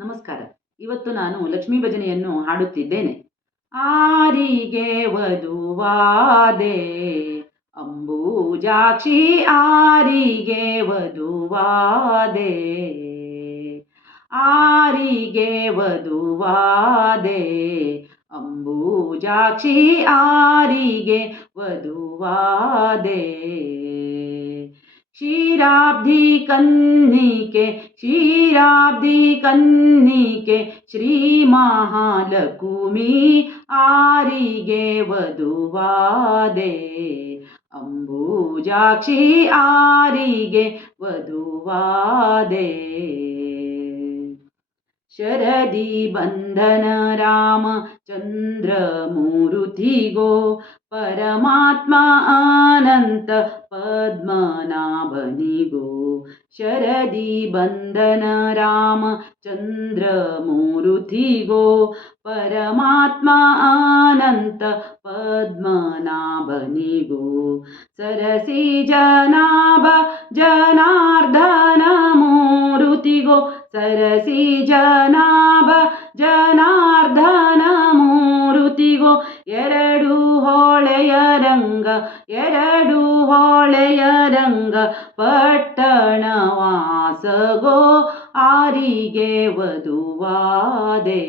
ನಮಸ್ಕಾರ. ಇವತ್ತು ನಾನು ಲಕ್ಷ್ಮೀ ಭಜನೆಯನ್ನು ಹಾಡುತ್ತಿದ್ದೇನೆ. ಆರಿಗೆ ವಧುವಾದೆ, ಅಂಬೂಜಾಕ್ಷಿ ಆರಿಗೆ ವಧುವಾದೆ ಆರಿಗೆ ವಧುವಾದೆ, ಅಂಬೂಜಾಕ್ಷಿ ಆರಿಗೆ ವಧುವಾದೆ. क्षीराब्धि कन्निके क्षीराब्धि श्री महालकुमी आरिगे वधुवादे। अम्बूजाक्षी आरिगे वधुवादे। शर यदि बन्धन राम चन्द्र परमात्मा अनन्त पद्मनाभनिगो शरदि बन्धन राम चन्द्र परमात्मा अनन्त पद्मनाभनिगो सरसि जनाभ जनार्दनमुरुतिगो ಸರಸಿ ಜನಾಭ ಜನಾರ್ಧನ ಮೂರುತಿಗೋ ಎರಡು ಹೊಳೆಯ ರಂಗ, ಎರಡು ಹೊಳೆಯ ರಂಗ, ಪಟ್ಟಣ ವಾಸಗೋ, ಆರಿಗೆ ವಧುವಾದೆ.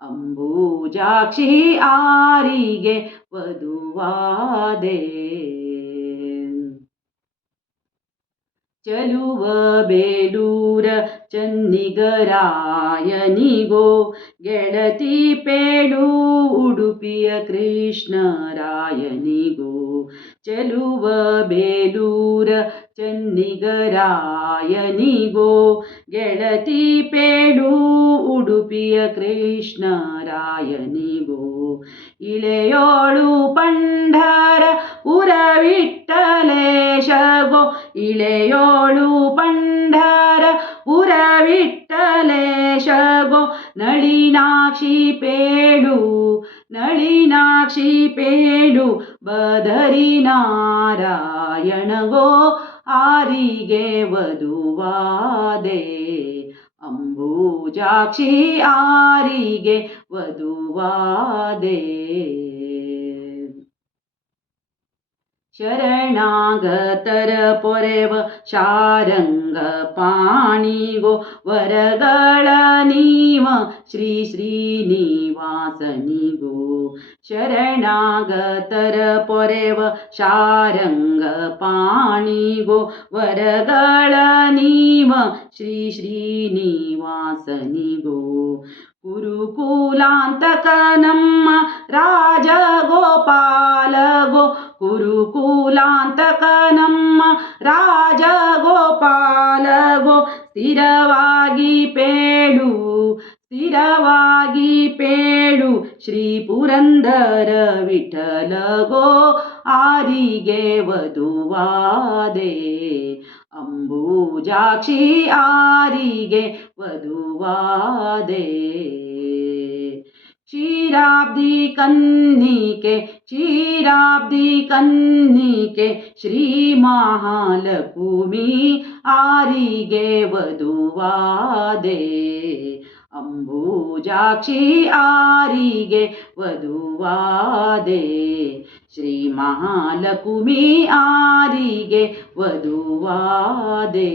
ಅಂಬೂಜಾಕ್ಷಿ ಆರಿಗೆ ವಧುವಾದೆ. ಚಲುವ ಬೇಲೂರ ಚನ್ನಿಗರಾಯನಿಗೋ, ಗೆಳತಿ ಪೇಳು ಉಡುಪಿಯ ಕೃಷ್ಣರಾಯನಿಗೋ. ಚಲುವ ಬೇಲೂರ ಚನ್ನಿಗರಾಯನಿಗೋ, ಗೆಳತಿ ಪೇಳು ಉಡುಪಿಯ ಕೃಷ್ಣರಾಯನಿಗೋ. ಇಳೆಯೋಳು ಪಂಢರ ಇಳೆಯೋಳು ಪಂಢರ ಪುರವಿಟ್ಟಲೇಶಗೋ ನಳಿನಾಕ್ಷಿ ಪೇಡು ನಳಿನಾಕ್ಷಿ ಪೇಡು ಬದರಿ ನಾರಾಯಣಗೋ ಆರಿಗೆ ವಧುವಾದೆ ಅಂಬೂಜಾಕ್ಷಿ ಆರಿಗೆ ವಧುವಾದೆ. ಶರಣಾಗತರ ಪೊರೆವ ಶಾರಂಗ ಪಾಣಿಗೋ ವರಗಳ ನೀವ ಶ್ರೀ ಶ್ರೀನಿವಾಸನಿಗೋ ಶರಣಾಗತರ ಪೊರೆವ ಶಾರಂಗ ಪಾಣಿಗೋ ವರಗಳ ನೀವ ಶ್ರೀ ಶ್ರೀನಿವಾಸನಿಗೋ ಕುರುಕುಲಾಂತಕ ನಮ್ಮ ರಾಜಗೋಪಾಲಗೋ ಕುರುಕುಲಾಂತಕ ನಮ್ಮ ರಾಜಗೋಪಾಲಗೋ ಸ್ಥಿರವಾಗಿ ಪೇಳು ಸ್ಥಿರವಾಗಿ ಪೇಳು, ಶ್ರೀ ಪುರಂದರ ವಿಠಲಗೋ ಆರಿಗೆ ವಧುವಾದೆ, ಅಂಬೂಜಾಕ್ಷಿ ಆರಿಗೆ ವಧುವಾದೆ. ಕ್ಷೀರಾಬ್ಧಿ ಕನ್ನಿಕೆ ಕ್ಷೀರಾಬ್ಧಿ ಕನ್ನಿಕೆ ಶ್ರೀ ಮಹಾಲಕುಮಿ ಆರಿಗೆ ವಧುವಾದೆ ಅಂಬೂಜಾಕ್ಷಿ ಆರಿಗೆ ವಧುವಾದೆ ಶ್ರೀ ಮಹಾಲಕುಮಿ ಆರಿಗೆ ವಧುವಾದೆ